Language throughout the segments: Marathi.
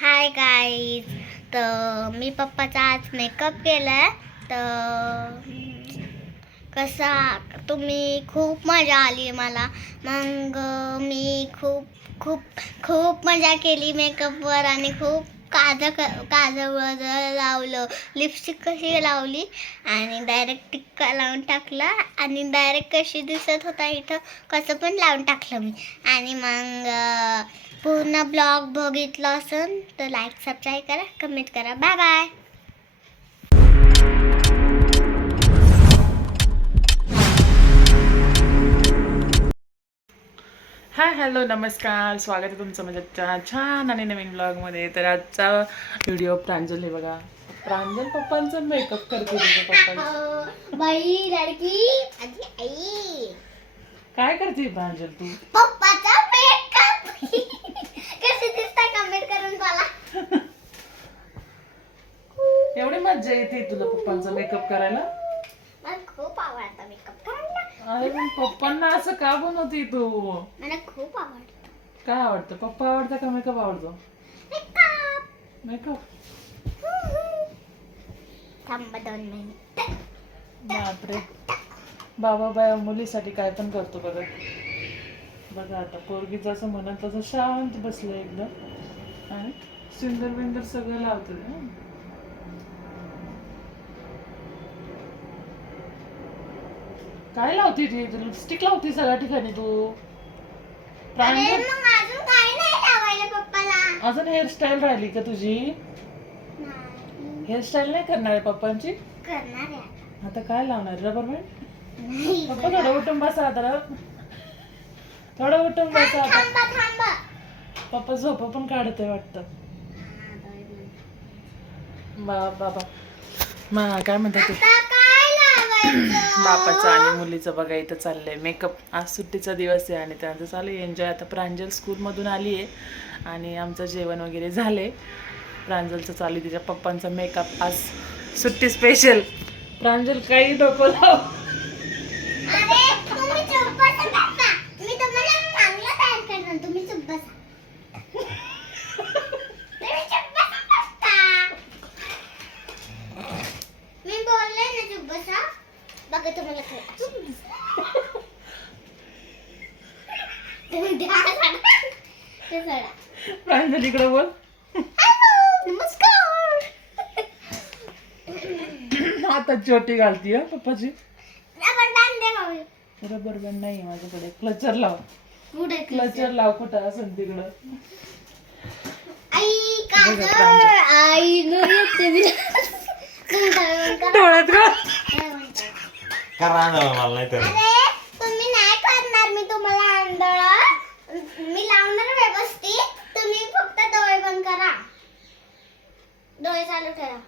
हाय गाईज तर मी पप्पाचा आज मेकअप केलाय. तर कसा तुम्ही खूप मजा आली मला. मग मी खूप खूप खूप मजा केली मेकअपवर आणि खूप काजं क काजं वगैरे लावलं. लिपस्टिक कशी लावली? आणि डायरेक्ट टिक्का लावून टाकला. आणि डायरेक्ट कशी दिसत होता इथं कसं पण लावून टाकलं मी. आणि मग पूर्ण ब्लॉग बघितलं असेल तर लाईक सबस्क्राईब करा कमेंट करा. बाय बाय हाय हॅलो नमस्कार. स्वागत आहे तुमचं माझ्या छान आणि नवीन ब्लॉगमध्ये तर आजचा व्हिडिओ प्रांजल आहे बघा. प्रांजल पप्पांचा मेकअप करते आई. काय करते प्रांजल तू? पप्पाचा मेकअप कसे दिसता कमेंट करून मला एवढी मज्जा येते तुला पप्पांचा मेकअप करायला? मला खूप आवडतं मेकअप करायला अरे पण पप्पांना असं का बनवते तू? मला खूप आवडतं. काय आवडतं? पप्पा आवडतं का मेकअप आवडतो? मेकअप. मेकअप थांबा दोन मिनिट. बापरे. बाबा बाया मुलीसाठी काय पण करतो बघा. बघा आता पोरगी जसं म्हणत तसं शांत बसलं एकदम. आणि सिंदर बिंदर सगळं लावते. काय लावते ती? तू लिपस्टिक लावते सगळ्या ठिकाणी तू. अरे प्रांजल मग अजून काय नाही लावायला पप्पाला. अजून हेअरस्टाईल राहिली का तुझी? नाही. हेअरस्टाईल नाही करणार आहे पप्पांची? करणार आहे आता. आता काय लावणार रबर बँड नाही पप्पा थोडं उठून बसा आता. थोडं उठून बसा आता. थांबा थांबा. पप्पा झोप पण काढतोय वाटतं. बा बाबा. मा काय म्हणतात ते? आता बापाचं आणि मुलीचं बघा इथं चाललंय. मेकअप आज सुट्टीचा दिवस आहे आणि त्यांचं चालू आहे. एन्जॉय आता प्रांजल स्कूलमधून आली आहे आणि आमचं जेवण वगैरे झालंय. प्रांजलचं चालू आहे. तिच्या पप्पांचा मेकअप आज सुट्टी स्पेशल प्रांजल काही डोकं लाव अरे तुम्ही चुप बसा काका. मी तुम्हाला चांगलं तयार करणार तुम्ही चुप बसा तुम्ही चुप बसा काका. मी बोलले ना चुप बसा बघा तुम्हाला कळलं. चुप बसा. तुम्ही द्या सोडा. ते सोडा. प्रांजल इकडे बोल. हॅलो नमस्कार. आता चोटी घालती हा पप्पाची. रबर बँड नाही माझ्याकडे. क्लचर लाव. कुठे क्लचर लाव कुठं असेल तिकडं? डोळ्यात का मला नाही तर अरे तुम्ही नाही करणार मी तुम्हाला आंधळ मी लावणार व्यवस्थित तुम्ही फक्त डोळे बंद करा डोळे चालू ठेवा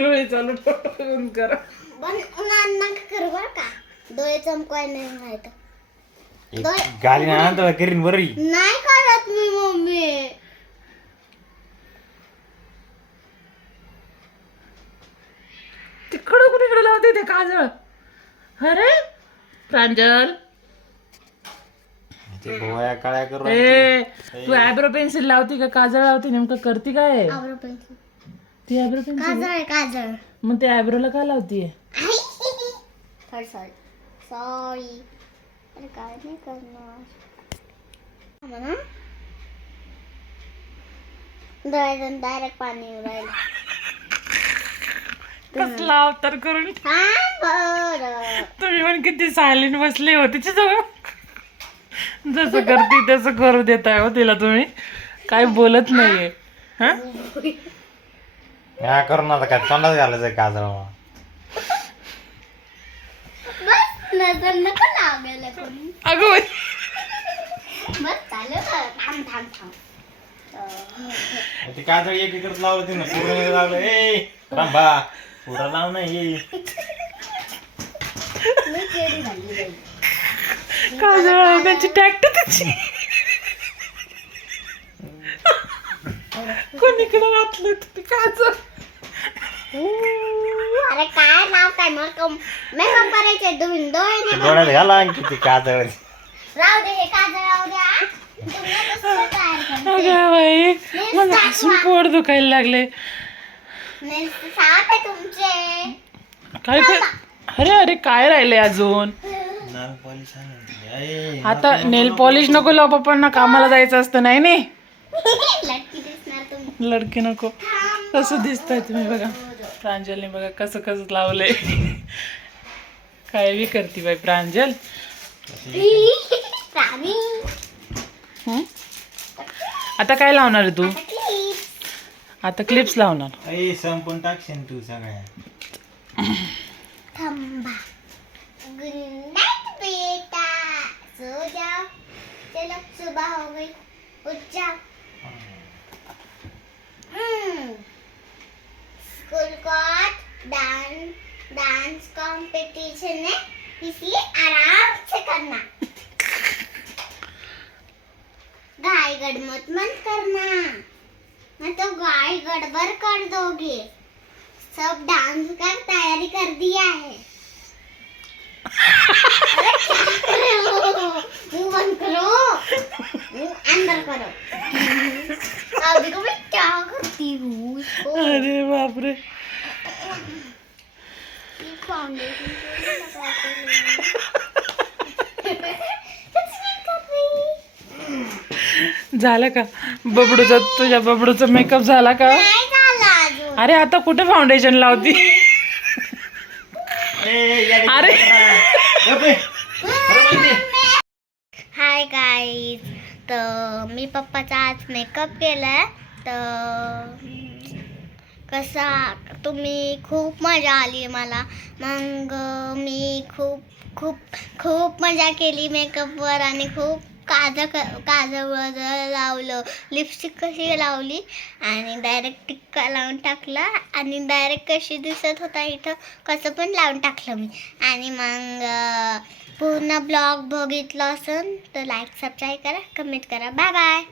डोळे चालू ठेवून करा. बंद नका करू बरं का? डोळे चमकवाय नाही माहीत. गाडी ना तर करीन बरी. नाही करत मी मम्मी. तिकडं कुणीकडे लावते ते काजळ? अरे प्रांजल. ते भोया काळ्या करू ए तू आयब्रो पेन्सिल लावती का? काजळ लावते नेमकं करती काय? पेन्सिल. ती आयब्रो पेन्सिल काजळ काजळ. मग ते आयब्रोला का लावतीये सॉरी सॉरी सॉरी अरे काय नाही करणार. म्हणा डोळ्यातून डायरेक्ट पाणी येऊ राहिलं कसला अवतार करून? हा बरं. तुम्ही पण किती सायलेंट बसले हो जवळ. जसं करती तसं करू देताय हो तिला तुम्ही. काय बोलत नाहीये. हा? या करून आता काय तोंडात घालायचं काजळ मला. बस नजर नको लागायला कोणी. अगं बाई. बस चालू कर. थांब थांब थांब. ते काजळ एक एकच लावलं तिनं पूर्ण लावलं. ए रांबा पुरा लाव नाही मी बाई काजळ त्यांची टॅक्ट त्याची. कोणीकडे घातलं ते काजळ? अरे काय नाव काय मेकअप मेकअप करायचे डोळे डोळ्यात घाला आणखी ते काजळ राहू दे हे काजळ राहू द्या. अगं बाई मला हसून पोट दुखायला लागले. आहे तुमचे. काय काय अरे अरे काय राहिले अजून? आता नेल पॉलिश नको लाव पप्पांना कामाला जायचं असतं नाही नाही लटकी दिसणार तुम्ही. लडके नको. कसं दिसतंय तुम्ही बघा. प्रांजलने बघा कसं कसं लावलंय. काय बी करते बाई प्रांजल. हं? आता काय लावणार आहे तू? आता क्लिप्स लावणार. ए संपून टाकशील तू सगळ्या. थांबा. गुड नाइट बेटा. सो जाओ चलो सुबह हो गई. उठ जाओ हम्म। स्कूल का डांस डांस कंपटीशन है, इसलिए आराम से करना। गाय गड़मत मत करना। मैं तो गाय गड़बड़ कर दोगे। सब डांस का तैयारी कर दिया है। कर? मुँह बंद करो। अंदर करो। मैं क्या करती हूँ अरे बापरे. झालं का? बबडूचा तुझ्या बबडूचा मेकअप झाला का? नाही झाला अजून. अरे आता कुठे फाउंडेशन लावती? अरे. हाय गाईज तर मी पप्पाचा आज मेकअप केला आहे तर कसा तुम्ही खूप मजा आली मला. मग मी खूप खूप खूप मजा केली मेकअपवर आणि खूप काजळ काजळ वगैरे लावलं. लिपस्टिक कशी लावली आणि डायरेक्ट टिक्का लावून टाकला. आणि डायरेक्ट कशी दिसत होता इथं कसं पण लावून टाकलं मी. आणि मग पूर्ण ब्लॉग बघितलं असेल तर लाईक सबस्क्राईब करा कमेंट करा. Bye bye